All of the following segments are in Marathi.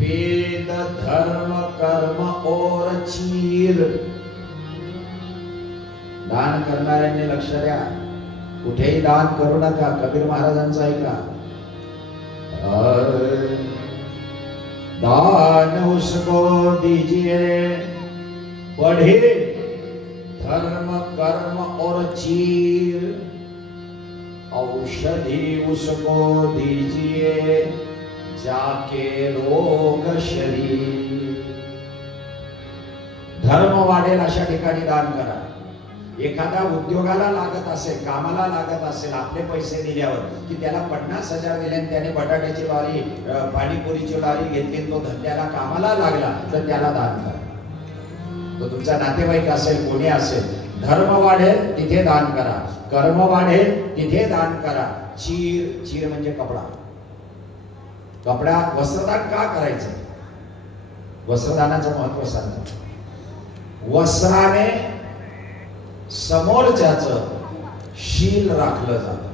वेद धर्म कर्म और चीर. दान करणाऱ्यांनी लक्ष द्या, कुठेही दान करू नका. कबीर महाराजांचं ऐका, दान उसको दीजिए बढ़े धर्म कर्म और चीर, औषधि उसको दीजिए जाके रोग शरीर. धर्म वाढेल अशा ठिकाणी दान करा. एखादा उद्योगाला लागत असेल, कामाला लागत असेल, आपले पैसे दिल्यावर की त्याला 50,000 दिले आणि त्याने बटाट्याची लॉरी पाणीपुरीची लॉरी घेतली, तो धंद्याला कामाला लागला, तर त्याला दान करा. तो तुमचा नातेवाईक असेल, कोणी असेल. धर्म वाढेल तिथे दान करा, कर्म वाढेल तिथे दान करा. चीर, चीर म्हणजे कपडा. कपडा वस्त्रदान का करायचं? वस्त्रदानाचं महत्व सांगतो. वस्त्राने समोरच्याचं शील राखलं जातं.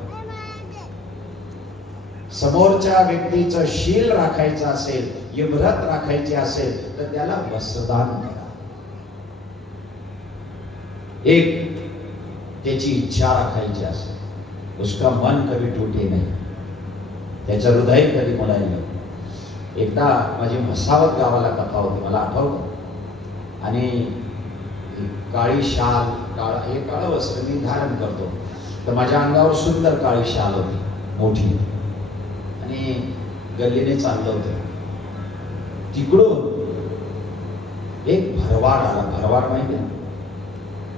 समोरच्या व्यक्तीचं शील राखायचं असेल, इब्रत राखायची असेल, तर त्याला वस्त्रदान करा. एक त्याची इच्छा राखायची असेल, उसका मन कधी टूटे नाही, त्याचं हृदय कधी मुलायला. एकदा माझी म्हसावत गावाला कथा होती, मला आठवतं. आणि काळी शाल, हे काळं वस्त्र मी धारण करतो, तर माझ्या अंगावर सुंदर काळी शाल होती मोठी. आणि गल्लीने चाललं होतं. तिकडून एक भरवाड आला. भरवाड माहिती आहे,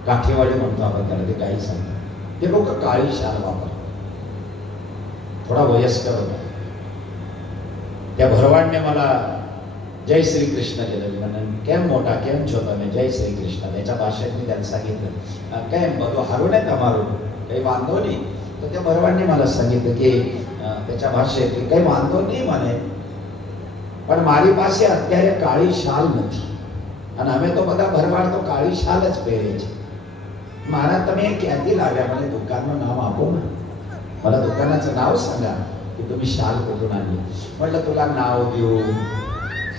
काठेवाडी म्हणतो आपण त्याला, ते काही सांगतात. ते लोक काळी शाल वापरतात. थोडा वयस्कर होता. त्या भरवाडने मला जय श्री कृष्ण केलं. म्हणून केम मोठा केम छोटा, मी जय श्री कृष्ण. त्याच्या भाषेत मी त्यांना सांगितलं, केम बघू हारून आहे तमारू, काही वांधो नाही. तर त्या भरवाडने मला सांगितलं की त्याच्या भाषेत की काही वांधो નહીં મને, પણ મારી પાસે અત્યારે કાળી શાલ નથી. અને અમે તો બધા ભરવાડ તો કાળી શાલ જ પહેરે છે. महाराज तुम्ही क्याती लाव्या? मला दुकानचं नाव आपो ना, मला दुकानाचं नाव सांगा की तुम्ही शाल कुठून आणली. म्हटलं तुला नाव देऊ,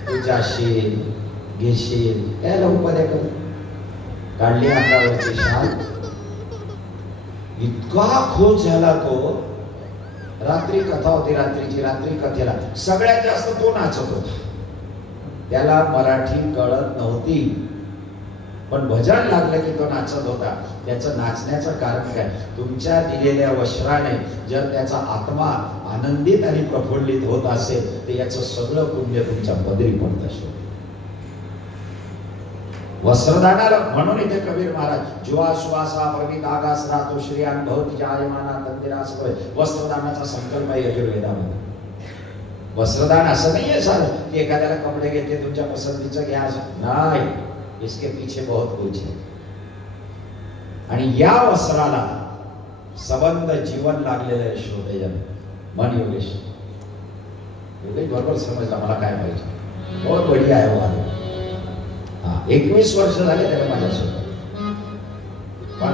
तू जाशील घेशील, काय लवकर कर. काढली अंगावरची शाल. इतका खुश झाला तो. रात्री कथा होती, रात्री कथेला सगळ्यात जास्त तो नाचत होता. त्याला मराठी कळत नव्हती, पण भजन लागलं की तो नाचत होता. त्याचं नाचण्याचं कारण काय? तुमच्या दिलेल्या वस्त्राने जर त्याचा आत्मा आनंदित आणि प्रफुल्लित होत असेल, तर याचं सगळं पुण्य तुमच्या पदरी पडत असेल. वस्त्रदानाला म्हणून इथे कबीर महाराज, जुवा सुवासा प्रमित आगास रातो श्रियान भवती जायमाना तंदिरास. वस्त्रदानाचा संकल्प आहे यजुर्वेदामध्ये. वस्त्रदान असं नाहीये सर की एखाद्याला कपडे घेतले तुमच्या पसंतीचं घ्या, असं नाही. इसके पीछे बहुत कुछ है. आणि या वस्त्राला संबंध जीवन लागलेलं आहे. श्रोतेजन, मन योगेश बरोबर समजला मला काय पाहिजे. बहुत बढिया आहे वो. 21 वर्ष झाले त्याला माझ्यासोबत. पण